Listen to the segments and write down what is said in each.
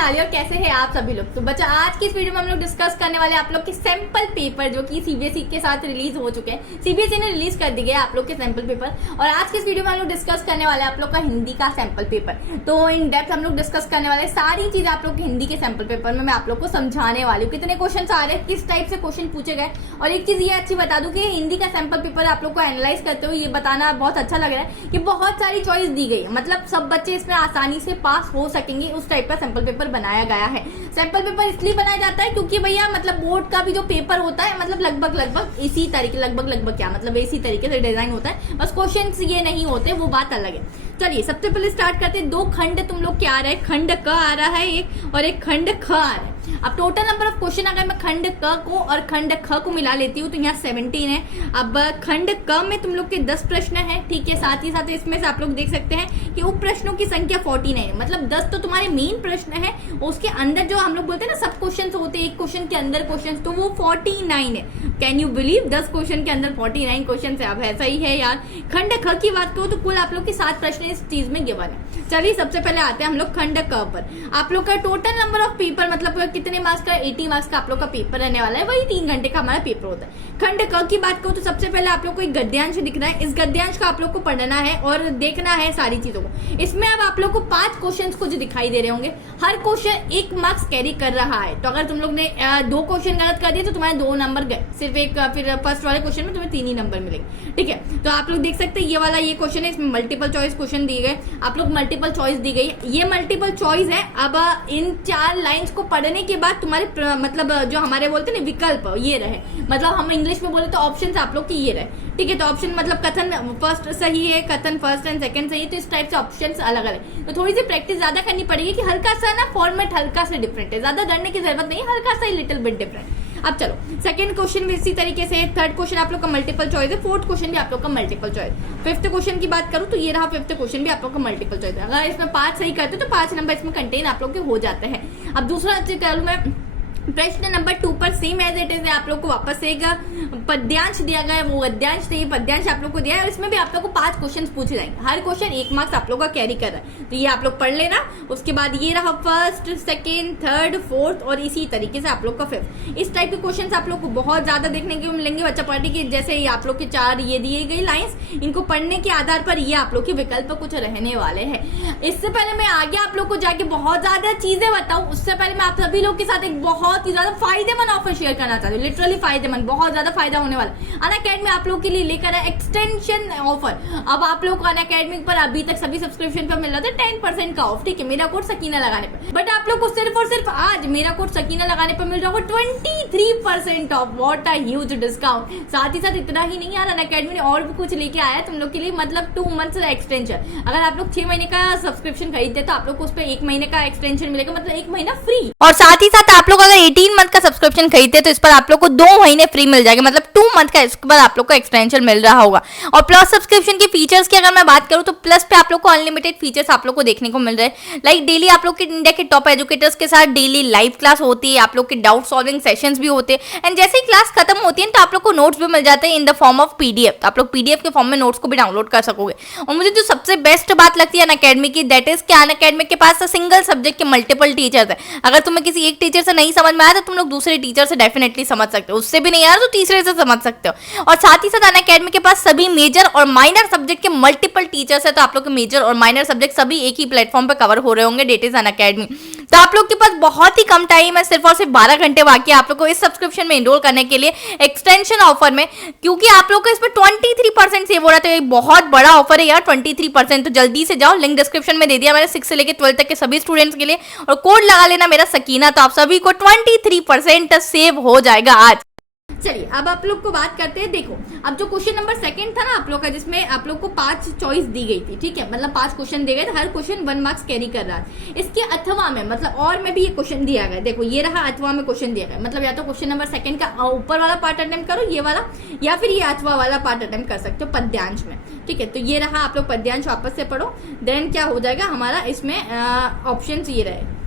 मिनाली और कैसे हैं आप सभी लोग। तो बच्चा आज की इस वीडियो में हम लोग डिस्कस करने वाले हैं आप लोग के सैंपल पेपर जो कि सीबीएसई के साथ रिलीज हो चुके हैं। सीबीएसई ने रिलीज कर दी गया आप लोग के सैंपल पेपर और आज की इस वीडियो में हम लोग डिस्कस करने वाले हैं आप लोग का हिंदी का सैंपल पेपर। तो इन डेप्थ हम लोग डिस्कस करने वाले सारी चीज आप लोग के हिंदी के सैंपल पेपर में मैं आप लोग को समझाने वाली हूँ। कितने क्वेश्चन आ रहे हैं, किस टाइप से क्वेश्चन पूछे गए। और एक चीज ये अच्छी बता दूं कि हिंदी का सैंपल पेपर आप लोग को एनालाइज करते हुए ये बताना बहुत अच्छा लग रहा है कि बहुत सारी चॉइस दी गई है, मतलब सब बच्चे इसमें आसानी से पास हो सकेंगे। उस टाइप का सैंपल पेपर बनाया गया है। सैंपल पेपर इसलिए बनाया जाता है क्योंकि भैया मतलब बोर्ड का भी जो पेपर होता है मतलब लगभग इसी तरीके लगभग क्या मतलब इसी तरीके से डिजाइन होता है, बस क्वेश्चंस ये नहीं होते, वो बात अलग है। चलिए सबसे पहले स्टार्ट करते हैं। दो खंड तुम लोग क्या आ रहा है, खंड क आ रहा है एक और एक खंड ख आ रहा है। अब टोटल नंबर ऑफ क्वेश्चन अगर मैं खंड क को और खंड ख को मिला लेती हूँ तो यहाँ 17 है। अब खंड क में तुम लोग के 10 प्रश्न है, ठीक है। साथ ही साथ इसमें से आप लोग देख सकते हैं कि उप प्रश्नों की संख्या 49 है, मतलब 10 तो तुम्हारे मेन प्रश्न है, उसके अंदर जो हम लोग बोलते हैं ना सब क्वेश्चन होते हैं एक क्वेश्चन के अंदर क्वेश्चन, तो वो 49 है। कैन यू बिलीव 10 क्वेश्चन के अंदर 49 क्वेश्चन है। अब ऐसा ही है यार। खंड ख की बात करो तो कुल आप लोग की 7 प्रश्न इस चीज में गिवन है। चलिए सबसे पहले आते हैं हम लोग खंड क पर। आप लोग का टोटल नंबर ऑफ पेपर मतलब कितने मार्क्स का, 80 मार्क्स का आप लोग का पेपर रहने वाला है, वही 3 घंटे का हमारा पेपर होता है। खंड क की बात करो तो सबसे पहले आप लोग को एक गद्यांश दिख रहा है, इस गद्यांश को आप लोग को पढ़ना है और देखना है सारी चीजों को। इसमें अब आप लोग को 5 क्वेश्चंस को जो दिखाई दे रहे होंगे, हर क्वेश्चन 1 मार्क्स कैरी कर रहा है। तो अगर तुम लोग ने 2 क्वेश्चन गलत कर दिए तो तुम्हारे 2 नंबर गए, सिर्फ एक फिर फर्स्ट वाले क्वेश्चन में तुम्हें 3 ही नंबर मिलेंगे, ठीक है। तो आप लोग देख सकते हैं ये वाला ये क्वेश्चन है, इसमें मल्टीपल चॉइस क्वेश्चन दिए गए, आप लोग मल्टीपल चॉइस दी गई, ये मल्टीपल चॉइस है। अब इन 4 लाइंस को पढ़ने के बाद तुम्हारे मतलब जो हमारे बोलते हैं ना विकल्प ये रहे, मतलब हम इंग्लिश में बोले तो ऑप्शन आप लोग की ये रहे, ठीक है। तो ऑप्शन मतलब कथन फर्स्ट सही है, कथन फर्स्ट एंड सेकंड सही है, तो इस टाइप से ऑप्शन अलग अलग। तो थोड़ी सी प्रैक्टिस ज्यादा करनी पड़ेगी कि हल्का सा ना फॉर्मेट हल्का सा डिफरेंट है, ज्यादा डरने की जरूरत नहीं, हल्का सा लिटिल बिट डिफरेंट। अब चलो सेकंड क्वेश्चन भी इसी तरीके से, थर्ड क्वेश्चन आप लोग का मल्टीपल चॉइस है, फोर्थ क्वेश्चन भी आप लोग का मल्टीपल चॉइस। फिफ्थ क्वेश्चन की बात करूं तो ये रहा, फिफ्थ क्वेश्चन भी आप लोग का मल्टीपल चॉइस है। अगर इसमें 5 सही करते तो 5 नंबर इसमें कंटेन आप लोग के हो जाते हैं। अब दूसरा करूं मैं प्रश्न नंबर 2 पर सेम एज इट इज है, आप लोग को वापस से एक पद्यांश दिया गया है, वो गद्यांश नहीं पद्यांश आप लोग को दिया है और इसमें भी आप लोग को 5 क्वेश्चन पूछे जाएंगे, हर क्वेश्चन 1 मार्क्स आप लोग का कैरी कर रहा है। तो ये आप लोग पढ़ लेना। उसके बाद ये रहा फर्स्ट, सेकेंड, थर्ड, फोर्थ और इसी तरीके से आप लोग का फिफ्थ। इस टाइप के क्वेश्चन आप लोग को बहुत ज्यादा देखने को मिलेंगे बच्चा पढ़ने की। जैसे ये आप लोग के 4 ये दिए गई लाइन्स, इनको पढ़ने के आधार पर ये आप लोग के विकल्प कुछ रहने वाले हैं। इससे पहले मैं आगे आप लोग को जाके बहुत ज्यादा चीजें बताऊं, उससे पहले मैं आप सभी लोग के साथ एक बहुत ही ज्यादा फायदेमंद ऑफर शेयर करना चाहती हूँ, लिटरली फायदेमंद, बहुत ज्यादा फायदा होने वाला है। अनअकैडमी आप लोग के लिए लेकर है एक्सटेंशन ऑफर। अब आप लोग को अनअकैडमी पर अभी तक सभी सब्सक्रिप्शन पर मिल रहा था 10% का ऑफ, ठीक है, मेरा कोड सकीना लगाने पर। बट आप लोग को सिर्फ और सिर्फ आज मेरा कोड सकीना लगाने पर मिल रहा होगा 23% of. What a huge discount. साथ ही साथ इतना ही नहीं यार, अनअकैडमी ने और भी कुछ लेके आया तुम लोग के लिए, मतलब 2 मंथ्स एक्सटेंशन। अगर आप लोग 6 महीने का सब्सक्रिप्शन खरीदते तो आप लोग को उस पर 1 महीने का एक्सटेंशन मिलेगा, मतलब 1 महीना फ्री। और साथ ही साथ आप लोग अगर 18 मंथ का सब्सक्रिप्शन खरीदते तो इस पर आप लोग को 2 महीने फ्री मिल जाएगा, मतलब 2 मंथ का इसके बाद आप लोग को एक्सटेंशन मिल रहा होगा। और प्लस सब्सक्रिप्शन के फीचर्स की अगर मैं बात करूं तो प्लस पे आप लोग को अनलिमिटेड फीचर्स आप लोग को देखने को मिल रहे हैं। लाइक डेली आप लोग के इंडिया के टॉप एजुकेटर्स के साथ डेली लाइव क्लास होती है, आप लोग के डाउट सॉल्विंग सेशंस भी होते हैं एंड जैसे ही क्लास खत्म होती है तो आप लोग को नोट्स भी मिल जाते हैं in the form of PDF. तो आप लोग पीडीएफ के फॉर्म में नोट्स को भी डाउनलोड कर सकोगे। और मुझे जो सबसे बेस्ट बात लगती है अनअकैडमी की, दैट इज कि अनअकैडमी के पास सिंगल सब्जेक्ट के मल्टीपल टीचर्स है। अगर तुम्हें किसी एक टीचर से नहीं समझ में आया तो तुम लोग दूसरे टीचर से डेफिनेटली समझ सकते हो, उससे भी नहीं आ रहा तो तीसरे से समझ सकते हो। और साथ ही साथ अनअकैडमी के पास सभी मेजर और माइनर सब्जेक्ट के मल्टीपल टीचर्स है, तो आप लोग के मेजर और माइनर सब्जेक्ट सभी एक ही प्लेटफॉर्म पे कवर हो रहे होंगे, डेट इज अनअकैडमी। तो आप लोग के पास बहुत ही कम टाइम है, सिर्फ और सिर्फ 12 घंटे बाकी आप लोग को इस सब्सक्रिप्शन में एनरोल करने के लिए एक्सटेंशन ऑफर में, क्योंकि आप लोग को इसमें 23% सेव हो रहा है। तो ये बहुत बड़ा ऑफर है यार 23%। तो जल्दी से जाओ, लिंक डिस्क्रिप्शन में दे दिया मैंने 6 से लेकर 12 तक के सभी स्टूडेंट्स के लिए, और कोड लगा लेना मेरा सकीना, तो आप सभी को 23% सेव हो जाएगा आज। चलिए अब आप लोग को बात करते हैं। देखो अब जो क्वेश्चन नंबर 2 था ना आप लोग का, जिसमें आप लोग को 5 चॉइस दी गई थी, ठीक है, मतलब 5 क्वेश्चन दिए गए, हर क्वेश्चन 1 मार्क्स कैरी कर रहा है। इसके अथवा में मतलब और में भी ये क्वेश्चन दिया गया, देखो ये रहा अथवा में क्वेश्चन दिया गया, मतलब या तो क्वेश्चन नंबर 2 का ऊपर वाला पार्ट अटेम्प्ट करो ये वाला, या फिर ये अथवा वाला पार्ट अटेम्प्ट कर सकते हो पद्यांश में, ठीक है। तो ये रहा, आप लोग पद्यांश वापस से पढ़ो, देन क्या हो जाएगा हमारा इसमें ऑप्शन ये रहे,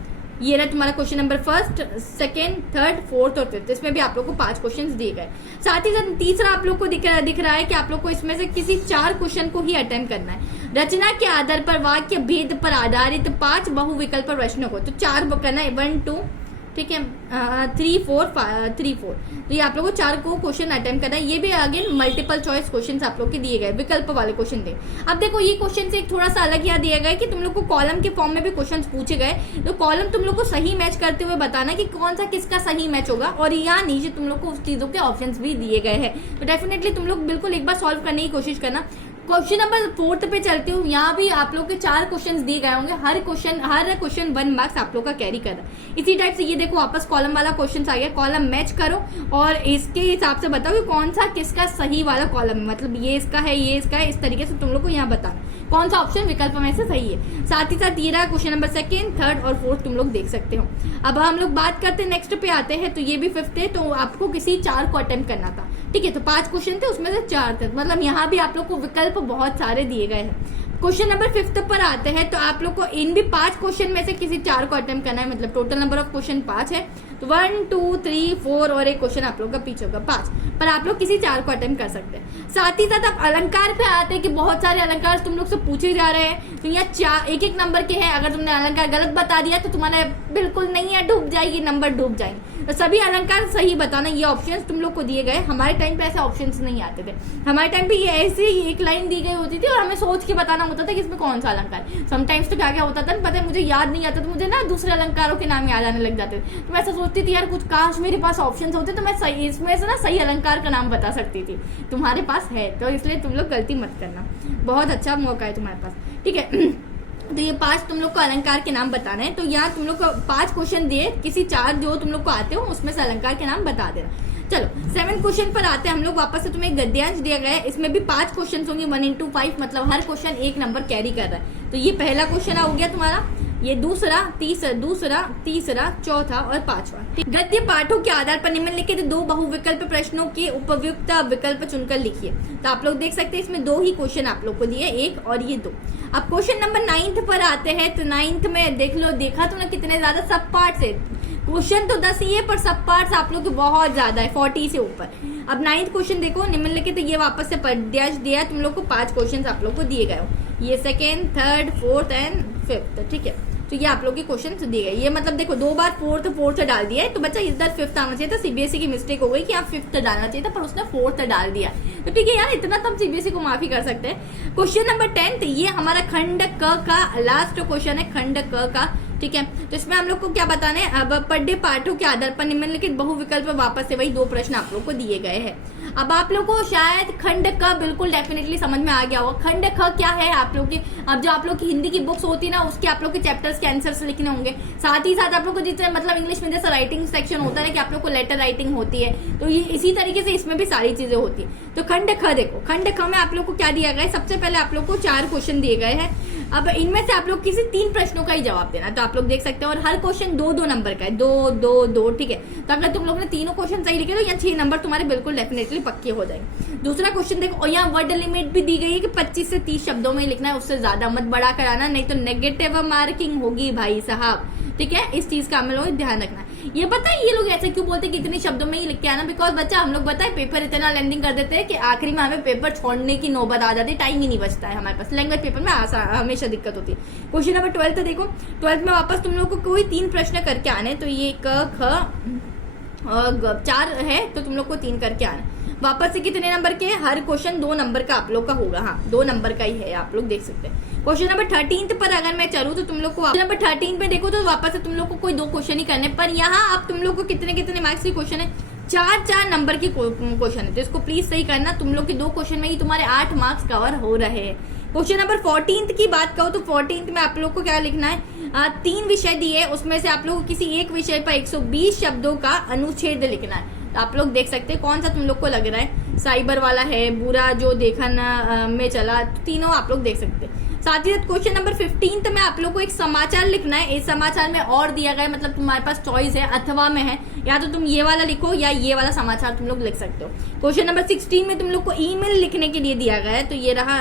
ये रहा तुम्हारा क्वेश्चन नंबर 1, 2, 3, 4 और 5। इसमें भी आप लोग को 5 क्वेश्चंस दिए गए। साथ ही साथ तीसरा आप लोग को दिख रहा है कि आप लोग को इसमें से किसी 4 क्वेश्चन को ही अटेम्प्ट करना है। रचना के आधार पर वाक्य भेद पर आधारित 5 बहुविकल्प प्रश्नों को, तो 4 करना है, 1 2 ठीक है 3 4 3 4, तो ये आप लोगों को 4 को क्वेश्चन अटेम्प्ट करना है। ये भी अगेन मल्टीपल चॉइस क्वेश्चन आप लोग के दिए गए, विकल्प वाले क्वेश्चन थे। अब देखो ये क्वेश्चन से एक थोड़ा सा अलग यहाँ दिया गया है कि तुम लोग को कॉलम के फॉर्म में भी क्वेश्चन पूछे गए, तो कॉलम तुम लोग को सही मैच करते हुए बताना कि कौन सा किसका सही मैच होगा, और यहाँ नीचे तुम लोग को उस चीजों के ऑप्शंस भी दिए गए हैं। तो डेफिनेटली तुम लोग बिल्कुल एक बार सॉल्व करने की कोशिश करना। क्वेश्चन नंबर 4 पे चलते हो, यहाँ भी आप लोग के 4 क्वेश्चंस दिए गए होंगे, हर क्वेश्चन 1 मार्क्स आप लोग का कैरी कर रहा है। इसी टाइप से ये देखो वापस कॉलम वाला क्वेश्चन आ गया, कॉलम मैच करो और इसके हिसाब से बताओ कि कौन सा किसका सही वाला कॉलम है, मतलब ये इसका है ये इसका है, इस तरीके से तुम लोग को यहाँ बताना कौन सा ऑप्शन विकल्प में से सही है। साथ ही साथ ये रहा क्वेश्चन नंबर 2, 3 और 4 तुम लोग देख सकते हो। अब हम लोग बात करते हैं नेक्स्ट पे आते हैं, तो ये भी 5th है, तो आपको किसी 4 को अटेम्प्ट करना था, ठीक है। तो 5 क्वेश्चन थे, उसमें से 4 थे, मतलब यहाँ भी आप लोग को विकल्प बहुत सारे दिए गए हैं। क्वेश्चन नंबर 5th पर आते हैं, तो आप लोग को इन भी 5 क्वेश्चन में से किसी 4 को अटेम्प्ट करना है, मतलब टोटल नंबर ऑफ क्वेश्चन 5 है, तो 1 2 3 4 और एक क्वेश्चन आप लोग का पीछे होगा 5, पर आप लोग किसी 4 को अटेम्प्ट कर सकते हैं। साथ ही साथ आप अलंकार पे आते हैं कि बहुत सारे अलंकार तुम लोग से पूछे जा रहे हैं, तो यहाँ 4 एक नंबर के हैं, अगर तुमने अलंकार गलत बता दिया तो तुम्हारा बिल्कुल नहीं है, डूब जाएगी, नंबर डूब जाएंगे। तो सभी अलंकार सही बताना, ये ऑप्शन तुम लोग को दिए गए। हमारे टाइम पे ऐसे ऑप्शन नहीं आते थे, हमारे टाइम पे ये ऐसे ही एक लाइन दी गई होती थी और हमें सोच के बताना होता था कि इसमें कौन सा अलंकार। समटाइम्स तो क्या क्या होता था पता है, मुझे याद नहीं आता, तो मुझे ना दूसरे अलंकारों के नाम याद आने लग जाते थे, तो मैं ऐसा सोचती थी यार कुछ काश मेरे पास ऑप्शन होते तो मैं सही इसमें से ना सही अलंकार का नाम बता सकती थी। तुम्हारे पास है तो इसलिए तुम लोग गलती मत करना, बहुत अच्छा मौका है तुम्हारे पास, ठीक है। तो ये 5 तुम लोग को अलंकार के नाम बताने हैं, तो यहाँ तुम लोग को 5 क्वेश्चन दिए, किसी 4 जो तुम लोग को आते हो उसमें से अलंकार के नाम बता देना। चलो 7 क्वेश्चन पर आते हैं हम लोग वापस से। तुम्हें गद्यांश दिया गया है, इसमें भी 5 क्वेश्चन होंगे, 1 into 5, मतलब हर क्वेश्चन 1 नंबर कैरी कर रहा है। तो ये पहला क्वेश्चन हो गया तुम्हारा, ये दूसरा, तीसरा, चौथा और 5वां। गद्य पाठों के आधार पर निम्नलिखित 2 बहुविकल्प प्रश्नों के उपयुक्त विकल्प चुनकर लिखिए। तो आप लोग देख सकते हैं इसमें 2 ही क्वेश्चन आप लोग को दिए, 1 और ये 2। अब क्वेश्चन नंबर 9 पर आते हैं, तो 9 में देख लो, देखा तुमने कितने ज्यादा सब पार्ट से क्वेश्चन, तो 10 ही है पर सब पार्ट्स आप लोग के बहुत ज्यादा है, 40 से ऊपर। अब 9th क्वेश्चन देखो, निम्नलिखित, तो ये वापस से पद्यांश दिया है तुम लोग को, 5 क्वेश्चन आप लोग को दिए गए हो, ये 2nd, 3rd, 4th and 5th, ठीक है। तो ये आप लोग के क्वेश्चन दिए गए, ये मतलब देखो 2 बार 4th डाल दिया है, तो बच्चा इधर 5th आना चाहिए था, सीबीएसई की मिस्टेक हो गई कि आप 5th डालना चाहिए था, पर उसने 4th डाल दिया। तो ठीक है यार, इतना तो हम सीबीएसई को माफी कर सकते हैं। क्वेश्चन नंबर 10, ये हमारा खंड क का लास्ट क्वेश्चन है, खंड क का, ठीक है। तो इसमें हम लोग को क्या बताना है, अब पढ़े पाठों के आधार पर निम्नलिखित बहुविकल्प, वापस से वही 2 प्रश्न आप लोग को दिए गए हैं। अब आप लोग को शायद खंड क बिल्कुल डेफिनेटली समझ में आ गया होगा। खंड ख क्या है आप लोग के, अब जो आप लोग की हिंदी की बुक्स होती है ना, उसके आप लोग के चैप्टर्स के आंसर्स लिखने होंगे। साथ ही साथ आप लोग को जितने मतलब इंग्लिश में जैसा राइटिंग सेक्शन होता है कि आप लोग को लेटर राइटिंग होती है, तो ये इसी तरीके से इसमें भी सारी चीजें होती है। तो खंड ख देखो, खंड ख में आप लोग को क्या दिया गया है, सबसे पहले आप लोग को 4 क्वेश्चन दिए गए हैं। अब इनमें से आप लोग किसी 3 प्रश्नों का ही जवाब देना, तो आप लोग देख सकते हैं, और हर क्वेश्चन 2-2 नंबर का है, 2-2-2, ठीक है। तो अगर तुम लोग ने तीनों क्वेश्चन सही लिखे तो यहाँ 6 नंबर तुम्हारे बिल्कुल डेफिनेटली पक्के हो जाएंगे। दूसरा क्वेश्चन देखो, और यहाँ वर्ड लिमिट भी दी गई है कि 25 से 30 शब्दों में लिखना है, उससे ज्यादा मत बड़ा कराना, नहीं तो नेगेटिव मार्किंग होगी भाई साहब, ठीक है। इस चीज का हम लोग ध्यान रखना है। ये पता है ये लोग ऐसे क्यों बोलते हैं कि इतने शब्दों में ही लिख के आना, बिकॉज बच्चा हम लोग बताए पेपर इतना लेंडिंग कर देते हैं कि आखिरी में हमें पेपर छोड़ने की नौबत आ जाती है, टाइम ही नहीं बचता है हमारे पास। लैंग्वेज पेपर में हमेशा दिक्कत होती है। क्वेश्चन नंबर 12 देखो, 12 में वापस तुम लोग को कोई 3 प्रश्न करके आने, तो ये क ख और 4 है, तो तुम लोग को 3 करके आना। वापस से कितने नंबर के, हर क्वेश्चन 2 नंबर का आप लोग का होगा, हाँ 2 नंबर का ही है, आप लोग देख सकते हैं। क्वेश्चन नंबर 13 पर अगर मैं चलूँ तो तुम लोग को क्वेश्चन नंबर 13 में देखो तो वापस से तुम लोग को कोई 2 क्वेश्चन ही करने, पर यहाँ अब तुम लोग को कितने मार्क्स के क्वेश्चन है, 4 नंबर की क्वेश्चन है, तो इसको प्लीज सही करना। तुम लोग के 2 क्वेश्चन में ही तुम्हारे 8 मार्क्स कवर हो रहे हैं। क्वेश्चन नंबर 14 की बात करो तो 14 में आप लोग को क्या लिखना है, 3 विषय दिए, उसमें से आप लोग को किसी एक विषय पर 120 शब्दों का अनुच्छेद लिखना है। तो आप लोग देख सकते हैं कौन सा तुम लोग को लग रहा है, साइबर वाला है, बुरा जो देखना में चला, तीनों आप लोग देख सकते हैं। साथ ही साथ क्वेश्चन नंबर 15 में आप लोग को एक समाचार लिखना है। इस समाचार में और दिया गया है, मतलब तुम्हारे पास चॉइस है, अथवा में है, या तो तुम ये वाला लिखो या ये वाला समाचार तुम लोग लिख सकते हो। क्वेश्चन नंबर 16 में तुम लोग को ईमेल लिखने के लिए दिया गया है, तो ये रहा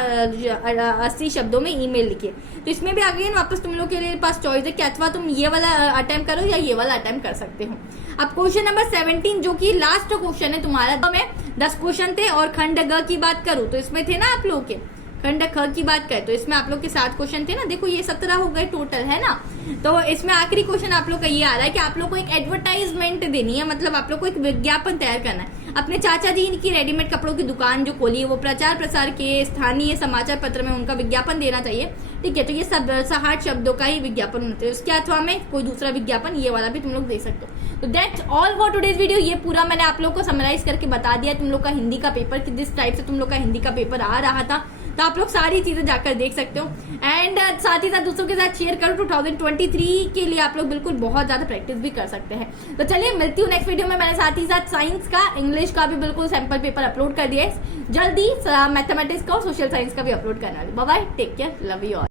80 शब्दों में ईमेल लिखिए। तो इसमें भी अगेन वापस तुम लोग के लिए पास चॉइस है कि अथवा तुम ये वाला अटेम्प्ट करो या ये वाला अटेम्प्ट कर सकते हो। अब क्वेश्चन नंबर 17 जो कि लास्ट क्वेश्चन है तुम्हारा, तो में 10 क्वेश्चन थे, और खंड ग की बात करूं तो इसमें थे ना आप लोग के खंड ख की बात करें तो इसमें आप लोग के 7 क्वेश्चन थे ना, देखो ये 17 हो गए टोटल, है ना। तो इसमें आखिरी क्वेश्चन आप लोग का ये आ रहा है कि आप लोग को एक एडवर्टाइजमेंट देनी है, मतलब आप लोग को एक विज्ञापन तैयार करना है। अपने चाचा जी की रेडीमेड कपड़ों की दुकान जो खोली है, वो प्रचार प्रसार के स्थानीय समाचार पत्र में उनका विज्ञापन देना चाहिए, ठीक है। तो ये सब 60 शब्दों का ही विज्ञापन होते हैं, उसके अथवा में कोई दूसरा विज्ञापन ये वाला भी तुम लोग दे सकते हो। तो that's all for today's video. ये पूरा मैंने आप लोग को समराइज करके बता दिया तुम लोग का हिंदी का पेपर किस टाइप से तुम लोग का हिंदी का पेपर आ रहा था, तो आप लोग सारी चीजें जाकर देख सकते हो। एंड साथ ही साथ दूसरों के साथ शेयर करो। 2023 के लिए आप लोग बिल्कुल बहुत ज्यादा प्रैक्टिस भी कर सकते हैं। तो चलिए मिलती हूँ नेक्स्ट वीडियो में। मैंने साथ ही साथ साइंस का, इंग्लिश का भी बिल्कुल सैंपल पेपर अपलोड कर दिया है, जल्दी मैथमेटिक्स का और सोशल साइंस का भी अपलोड करना है। Bye bye, take care, love you all.